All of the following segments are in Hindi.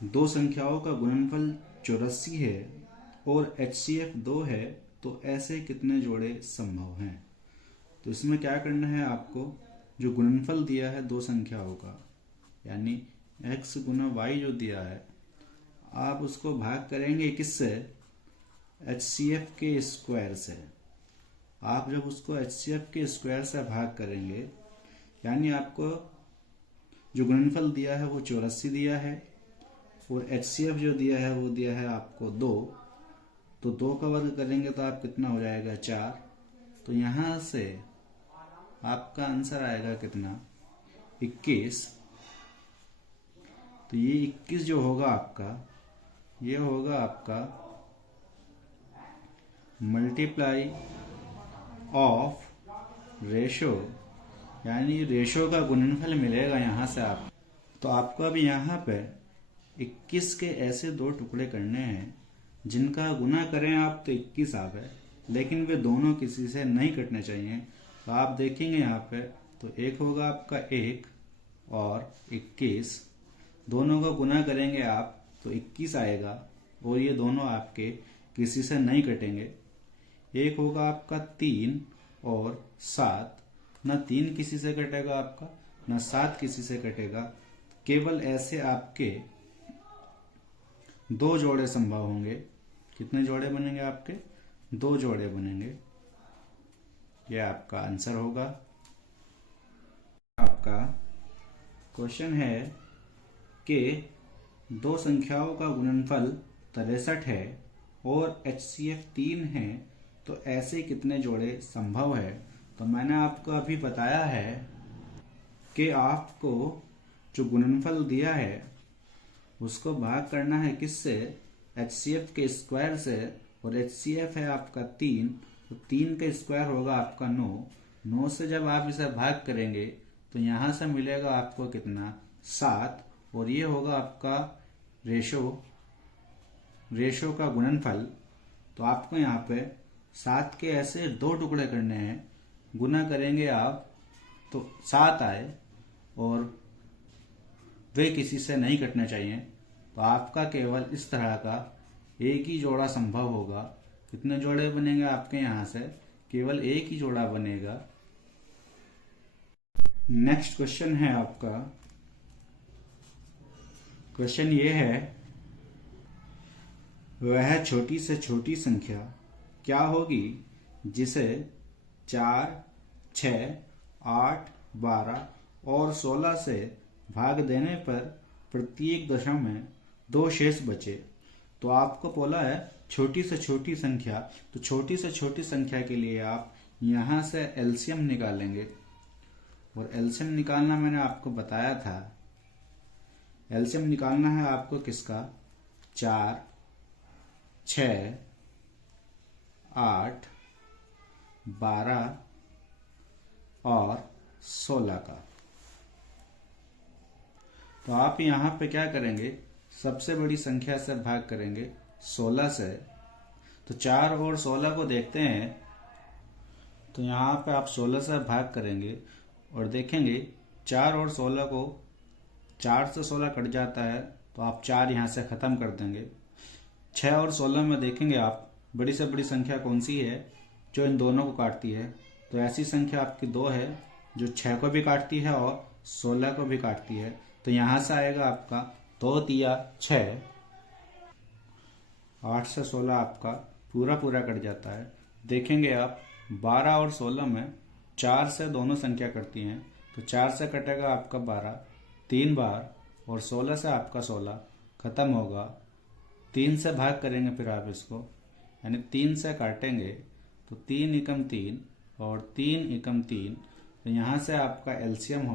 दो संख्याओं का गुणनफल 84 है और HCF 2 है, तो ऐसे कितने जोड़े संभव हैं। तो इसमें क्या करना है आपको, जो गुणनफल दिया है दो संख्याओं का, यानी x गुना y जो दिया है, आप उसको भाग करेंगे किससे, HCF के स्क्वायर से। आप जब उसको HCF के स्क्वायर से भाग करेंगे, यानी आपको जो गुणनफल दिया है वो 84 दिया है और HCF जो दिया है वो दिया है आपको 2। तो 2 का वर्ग करेंगे तो आप कितना हो जाएगा, 4। तो यहां से आपका आंसर आएगा कितना, 21। तो ये 21 जो होगा आपका, ये होगा आपका मल्टीप्लाई ऑफ रेशो, यानी रेशो का गुणनफल मिलेगा यहाँ से आप। तो आपको अब यहाँ पे 21 के ऐसे दो टुकड़े करने हैं जिनका गुना करें आप तो 21 आवे, लेकिन वे दोनों किसी से नहीं कटने चाहिए। तो आप देखेंगे यहाँ पे, तो एक होगा आपका 1 और 21, दोनों को गुना करेंगे आप तो 21 आएगा और ये दोनों आपके किसी से नहीं कटेंगे। एक होगा आपका 3 और 7, ना 3 किसी से कटेगा आपका, ना 7 किसी से कटेगा। केवल ऐसे आपके दो जोड़े संभव होंगे। कितने जोड़े बनेंगे आपके, दो जोड़े बनेंगे। यह आपका आंसर होगा। आपका क्वेश्चन है कि दो संख्याओं का गुणनफल 63 है और HCF 3 है, तो ऐसे कितने जोड़े संभव है। तो मैंने आपको अभी बताया है कि आपको जो गुणनफल दिया है उसको भाग करना है किससे, HCF के स्क्वायर से, और HCF है आपका 3, तो 3 का स्क्वायर होगा आपका 9। 9 से जब आप इसे भाग करेंगे तो यहां से मिलेगा आपको कितना, 7, और ये होगा आपका रेशो का गुणनफल। तो आपको यहाँ पे 7 के ऐसे दो टुकड़े करने हैं, गुना करेंगे आप तो 7 आए और वे किसी से नहीं कटने चाहिए। तो आपका केवल इस तरह का एक ही जोड़ा संभव होगा। कितने जोड़े बनेंगे आपके यहाँ से, केवल एक ही जोड़ा बनेगा। नेक्स्ट क्वेश्चन है आपका, क्वेश्चन ये है, वह छोटी से छोटी संख्या क्या होगी जिसे 4, 6, 8, 12 और 16 से भाग देने पर प्रत्येक दशा में 2 शेष बचे। तो आपको बोला है छोटी से छोटी संख्या, तो छोटी से छोटी संख्या के लिए आप यहां से एलसीएम निकालेंगे, और एलसीएम निकालना मैंने आपको बताया था। एलसीएम निकालना है आपको किसका, 4, 6, 8, 12 और 16 का। तो आप यहां पे क्या करेंगे, सबसे बड़ी संख्या से भाग करेंगे 16 से। तो 4 और 16 को देखते हैं, तो यहां पे आप 16 से भाग करेंगे और देखेंगे 4 और 16 को, 4 से 16 कट जाता है तो आप 4 यहां से खत्म कर देंगे। 6 और 16 में देखेंगे आप बड़ी से बड़ी संख्या कौन सी है जो इन दोनों को काटती है। तो ऐसी संख्या आपकी 2 है जो 6 को भी काटती है और 16 को भी काटती है। तो यहां से आएगा आपका 2 तिया 6, 8 से 16 आपका पूरा पूरा कट जाता है। देखेंगे आप 12 और 16 में 4 से दोनों संख्या कटती हैं, तो 4 से कटेगा आपका 12 3 बार, और 16 से आपका 16 खत्म होगा। 3 से भाग करेंगे फिर आप इसको, यानी 3 से काटेंगे तो 3 एकम 3 और 3 एकम 3। तो यहां से आपका एलसीएम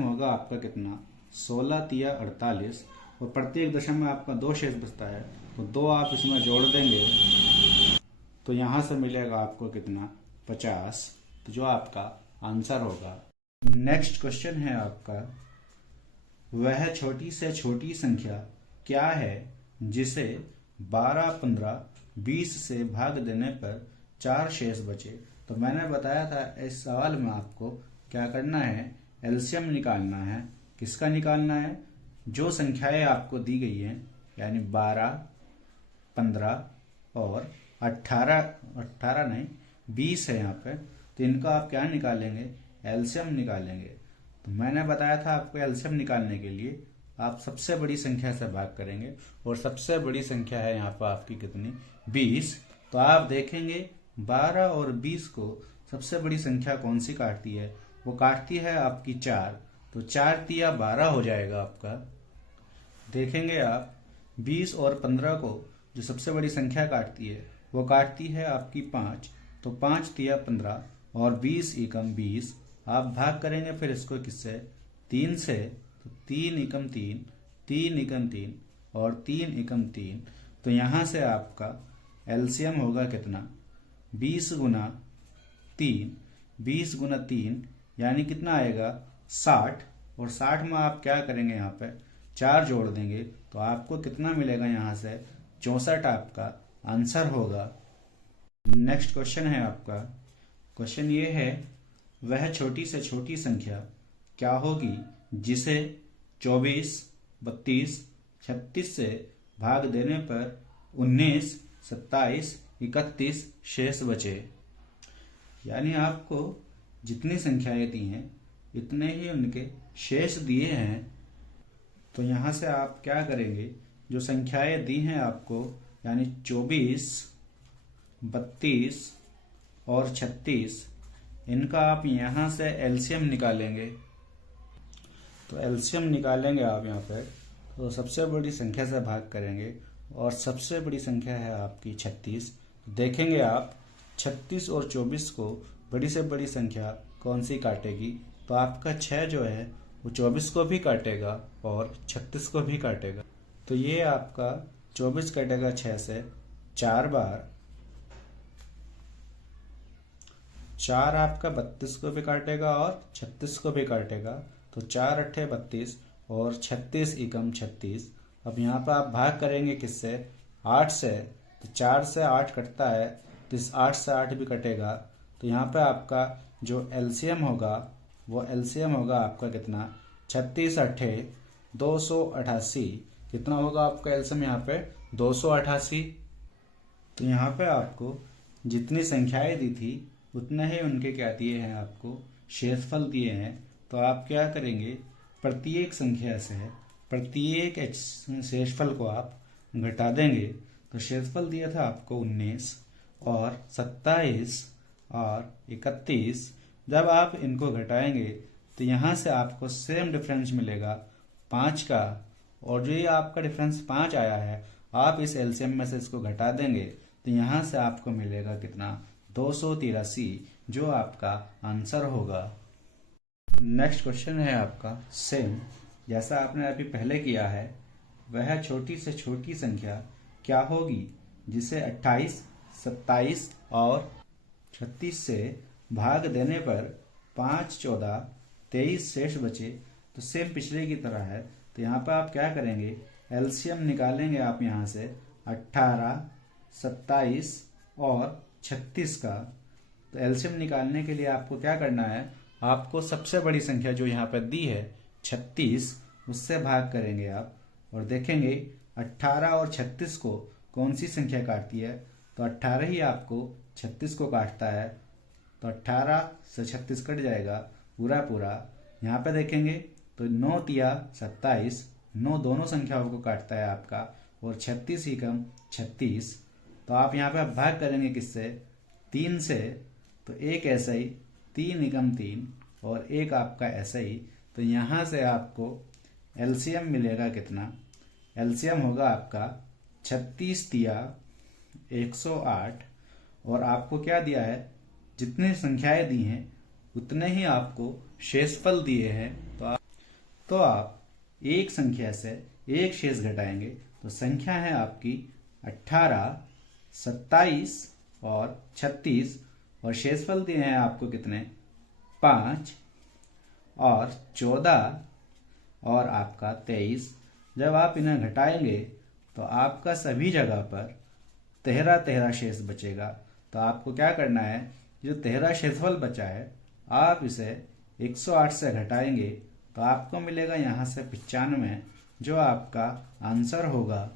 होगा आपका कितना, 16 तिया 48, और प्रत्येक दशा में आपका 2 शेष बचता है, तो 2 आप इसमें जोड़ देंगे तो यहां से मिलेगा आपको कितना, 50। तो जो आपका आंसर होगा। नेक्स्ट क्वेश्चन है आपका, वह छोटी से छोटी संख्या क्या है जिसे 12, 15, 20 से भाग देने पर 4 शेष बचे। तो मैंने बताया था इस सवाल में आपको क्या करना है, एलसीएम निकालना है। किसका निकालना है, जो संख्याएं आपको दी गई हैं यानी 12, 15 और 18 नहीं 20 है यहाँ पे, तो इनका आप क्या निकालेंगे, एलसीएम निकालेंगे। तो मैंने बताया था आपको एलसीएम निकालने के लिए आप सबसे बड़ी संख्या से भाग करेंगे, और सबसे बड़ी संख्या है यहाँ पर आपकी कितनी, 20। तो आप देखेंगे 12 और 20 को सबसे बड़ी संख्या कौन सी काटती है, वो काटती है आपकी 4। तो 4 तिया 12 हो जाएगा आपका। देखेंगे आप 20 और 15 को जो सबसे बड़ी संख्या काटती है वो काटती है आपकी 5। तो 5 तिया 15 और 20 एकम 20। आप भाग करेंगे फिर इसको किससे, 3 से। तो 3 एकम 3, 3 एकम 3 और 3 एकम 3। तो यहाँ से आपका एलसीएम होगा कितना, 20 गुना 3, 20 गुना 3 यानी कितना आएगा 60। और 60 में आप क्या करेंगे, यहाँ पे 4 जोड़ देंगे तो आपको कितना मिलेगा, यहाँ से 64 आपका आंसर होगा। नेक्स्ट क्वेश्चन है आपका, क्वेश्चन ये है वह छोटी से छोटी संख्या क्या होगी जिसे 24, 32, 36 से भाग देने पर 19, 27, 31 शेष बचे। यानी आपको जितनी संख्याएं दी हैं इतने ही उनके शेष दिए हैं। तो यहाँ से आप क्या करेंगे, जो संख्याएं दी हैं आपको यानी 24, 32 और 36, इनका आप यहाँ से एलसीएम निकालेंगे। तो एलसीएम निकालेंगे आप यहाँ पर, तो सबसे बड़ी संख्या से भाग करेंगे और सबसे बड़ी संख्या है आपकी 36। देखेंगे आप 36 और 24 को बड़ी से बड़ी संख्या कौन सी काटेगी, तो आपका 6 जो है वो 24 को भी काटेगा और 36 को भी काटेगा। तो ये आपका 24 कटेगा 6 से 4 बार, 4 आपका 32 को भी काटेगा और 36 को भी काटेगा। तो 4 अट्ठे 32 और 36 एकम 36। अब यहाँ पर आप भाग करेंगे किससे, 8 से। तो 4 से 8 कटता है, तो इस 8 से 8 भी कटेगा। तो यहाँ पे आपका जो एलसीएम होगा वो एलसीएम होगा आपका कितना, 36 अट्ठे 288। कितना होगा आपका एलसीएम यहाँ पे, 288। तो यहाँ पे आपको जितनी संख्याएं दी थी उतने ही उनके क्या दिए हैं, आपको शेषफल दिए हैं। तो आप क्या करेंगे, प्रत्येक संख्या से प्रत्येक शेषफल को आप घटा देंगे। तो शेषफल दिया था आपको 19 और 27 और 31। जब आप इनको घटाएंगे तो यहाँ से आपको सेम डिफरेंस मिलेगा 5 का, और जो ये आपका डिफरेंस 5 आया है आप इस एलसीएम में से इसको घटा देंगे तो यहाँ से आपको मिलेगा कितना, 283, जो आपका आंसर होगा। नेक्स्ट क्वेश्चन है आपका सेम जैसा आपने अभी पहले किया है, वह छोटी से छोटी संख्या क्या होगी जिसे 28, 27 और 36 से भाग देने पर 5, 14, 23 शेष बचे। तो सेम पिछले की तरह है। तो यहाँ पर आप क्या करेंगे, एलसीएम निकालेंगे आप यहाँ से 18, 27 और 36 का। तो एलसीएम निकालने के लिए आपको क्या करना है, आपको सबसे बड़ी संख्या जो यहाँ पर दी है 36 उससे भाग करेंगे आप, और देखेंगे 18 और 36 को कौन सी संख्या काटती है। तो 18 ही आपको 36 को काटता है। तो 18 से 36 कट जाएगा पूरा पूरा। यहाँ पे देखेंगे तो 9 तिया 27, 9 दोनों संख्याओं को काटता है आपका, और 36 ही कम 36। तो आप यहाँ पे आप भाग करेंगे किससे, 3 से। तो एक ऐसा ही 3 एकम 3 और एक आपका ऐसा ही। तो यहाँ से आपको एलसीएम मिलेगा कितना, एलसीएम होगा आपका 36 तिया 108। और आपको क्या दिया है, जितनी संख्याएं दी हैं उतने ही आपको शेषफल दिए हैं। तो आप एक संख्या से एक शेष घटाएंगे तो संख्या है आपकी 18, 27 और 36, और शेषफल दिए हैं आपको कितने, 5 और 14 और आपका 23। जब आप इन्हें घटाएंगे तो आपका सभी जगह पर 13 शेष बचेगा। तो आपको क्या करना है, जो 13 शेषफल बचा है आप इसे 108 से घटाएंगे तो आपको मिलेगा यहाँ से 95, जो आपका आंसर होगा